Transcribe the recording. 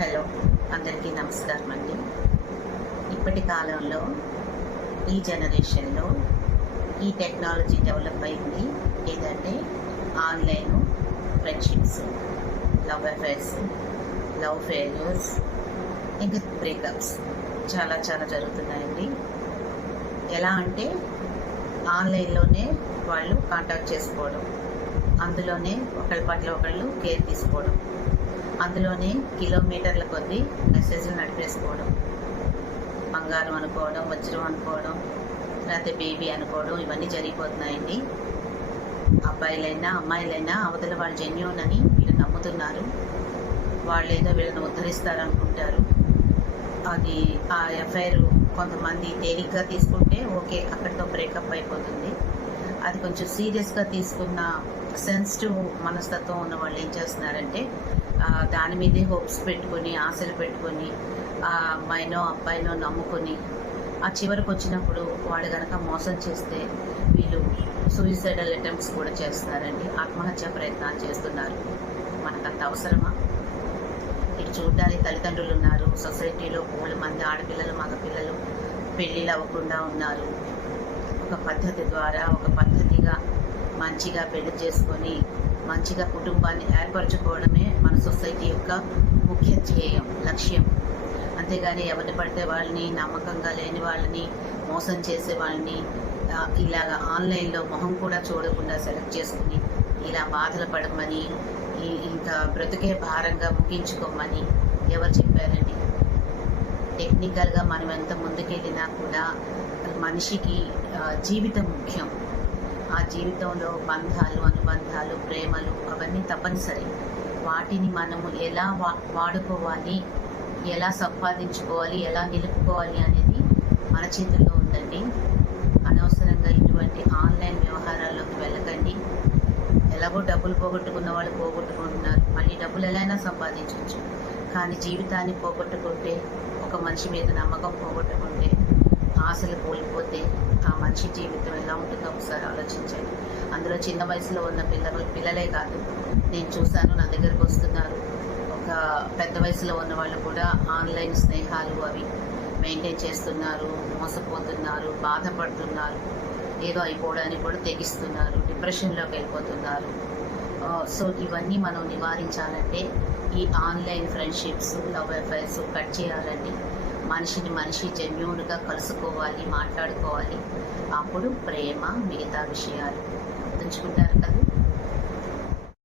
Hello, అందరికీ నమస్కారం అండి. ఇప్పటి కాలంలో ఈ జనరేషన్లో ఈ టెక్నాలజీ డెవలప్ అయింది. ఏదంటే online friendships, love affairs, love failures, ఇంకా బ్రేకప్స్ చాలా జరుగుతున్నాయండి. ఎలా అంటే ఆన్లైన్లోనే వాళ్ళు కాంటాక్ట్ చేసుకోవడం, అందులోనే ఒకళ్ళ పట్ల ఒకళ్ళు కేర్ తీసుకోవడం, అందులోనే కిలోమీటర్ల కొద్దీ మెసేజ్లు నడిపేసుకోవడం, బంగారం అనుకోవడం, వజ్రం అనుకోవడం, లేకపోతే బేబీ అనుకోవడం, ఇవన్నీ జరిగిపోతున్నాయండి. అబ్బాయిలైనా అమ్మాయిలైనా అవతల వాళ్ళు జెన్యూన్ అని వీళ్ళు నమ్ముతున్నారు. వాళ్ళు ఏదో వీళ్ళని ఉద్ధరిస్తారనుకుంటారు. అది ఆ ఎఫ్ఐఆర్ కొంతమంది తేలిగ్గా తీసుకుంటే ఓకే, అక్కడితో బ్రేకప్ అయిపోతుంది. అది కొంచెం సీరియస్గా తీసుకున్న సెన్సిటివ్ మనస్తత్వం ఉన్న వాళ్ళు ఏం చేస్తున్నారంటే దాని మీదే హోప్స్ పెట్టుకొని, ఆశలు పెట్టుకొని, ఆ అమ్మాయినో అబ్బాయినో నమ్ముకొని ఆ చివరికి వచ్చినప్పుడు వాళ్ళు కనుక మోసం చేస్తే వీళ్ళు సూయిసైడల్ అటెంప్ట్స్ కూడా చేస్తున్నారండి. ఆత్మహత్య ప్రయత్నాలు చేస్తున్నారు. మనకంత అవసరమా? ఇటు చూడడానికి తల్లిదండ్రులు ఉన్నారు, సొసైటీలో మూడు మంది ఆడపిల్లలు మగపిల్లలు పెళ్ళిళ్ళు అవ్వకుండా ఉన్నారు. ఒక పద్ధతి ద్వారా ఒక పద్ధతిగా మంచిగా పెళ్లి చేసుకొని మంచిగా కుటుంబాన్ని ఏర్పరచుకోవడమే మన సొసైటీ యొక్క ముఖ్య ధ్యేయం, లక్ష్యం. అంతేగాని ఎవరిని పడితే వాళ్ళని, నమ్మకంగా లేని వాళ్ళని, మోసం చేసే వాళ్ళని ఇలాగ ఆన్లైన్లో మొహం కూడా చూడకుండా సెలెక్ట్ చేసుకుని ఇలా బాధలు పడమని, ఇంకా బ్రతుకే భారంగా ముగించుకోమని ఎవరు చెప్పారండి? టెక్నికల్గా మనం ఎంత ముందుకెళ్ళినా కూడా మనిషికి జీవితం ముఖ్యం. ఆ జీవితంలో బంధాలు, అనుబంధాలు, ప్రేమలు అవన్నీ తప్పనిసరి. వాటిని మనము ఎలా వాడుకోవాలి, ఎలా సంపాదించుకోవాలి, ఎలా నిలుపుకోవాలి అనేది మన చేతుల్లో ఉందండి. అనవసరంగా ఇటువంటి ఆన్లైన్ వ్యవహారాల్లోకి వెళ్ళకండి. ఎలాగో డబ్బులు పోగొట్టుకున్న వాళ్ళు పోగొట్టుకుంటున్నారు, మళ్ళీ డబ్బులు ఎలా అయినా సంపాదించవచ్చు. కానీ జీవితాన్ని పోగొట్టుకుంటే, ఒక మనిషి మీద నమ్మకం పోగొట్టుకుంటే, ఆశలు కోల్పోతే ఆ మనిషి జీవితం ఎలా ఉంటుందో ఒకసారి ఆలోచించండి. అందులో చిన్న వయసులో ఉన్న పిల్లలే కాదు, నేను చూశాను, నా దగ్గరకు వస్తున్నారు. ఒక పెద్ద వయసులో ఉన్న వాళ్ళు కూడా ఆన్లైన్ స్నేహాలు అవి మెయింటైన్ చేస్తున్నారు, మోసపోతున్నారు, బాధపడుతున్నారు, ఏదో అయిపోవడానికి కూడా తెగిస్తున్నారు, డిప్రెషన్లోకి వెళ్ళిపోతున్నారు. సో ఇవన్నీ మనం నివారించాలంటే ఈ online friendships, love affairs cut చేయాలండి. మనిషి జెన్యూన్గా కలుసుకోవాలి, మాట్లాడుకోవాలి. అప్పుడు ప్రేమ, మిగతా విషయాలు గుర్తుంచుకుంటారు కదా.